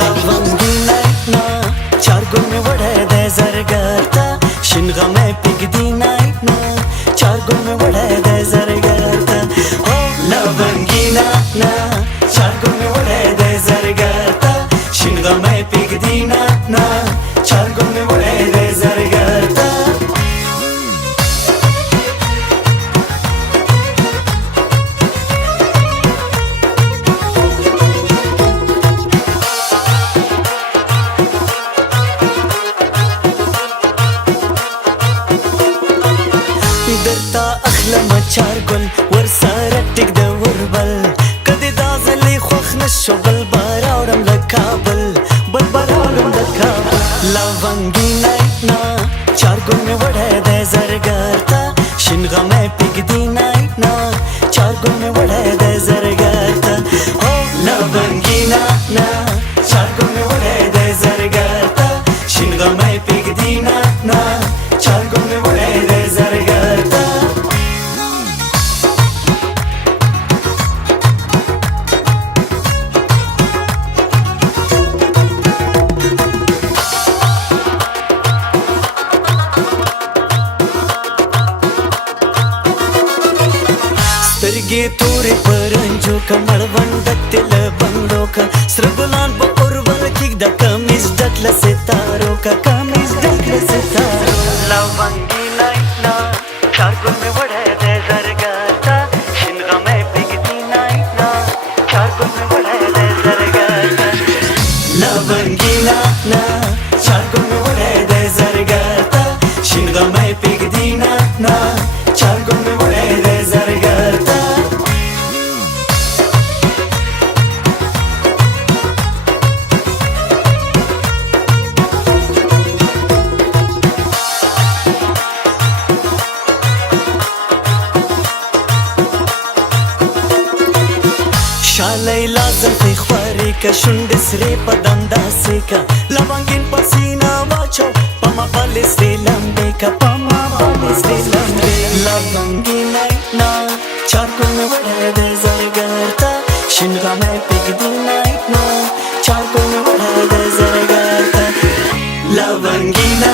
लवंगी ना चार गुण में वड़े दे जरगरता शिनगा में पिगदी ना चार गुण में वड़े दे जरगरता ओ लवंगी ना चार गुण में वड़े दे जरगरता शिनगा में पिगदी ना चार गुण में वड़े दे जरगरता درتا اخلم چار گل ور سره ټیک د وربل کدی دا زلی خوخ نشو بل باراوړم د کابل بل باراوړم د کابل لونګی نه چار گل می وړه د زرګرتا شینغه مې پګدی نه چار گل می وړه د زرګرتا او لونګی نه چار گل می وړه د زرګرتا شینغه مې پګدی نه چار گل می وړه د زرګرتا سترګې تورې پرنجو که مړوند تل بنګړو که سره ګلان په اورول کې د کمیز ډک له ستارو که کمیز ډک له ستارو لونګي نه چار ګل مې وړی دی زرګرتا شینغه مې پرېږدي نه چار ګل مې وړی دی زرګرتا لونګي نه چار ګل مې وړی دی زرګرتا شینغه مې پرېږدي نه چار ګل مې وړی دی زرګرتا شالای لازم پی خواری که شنده سری پا دنداسی که لونگین پا سینا واچو پا ما بالستی لمبه که پا ما بالستی لمبه لونگی نه چار گل می وڑه ده زرگرتا شنگا می پگدی نه چار گل می وڑه ده زرگرتا لونگی نه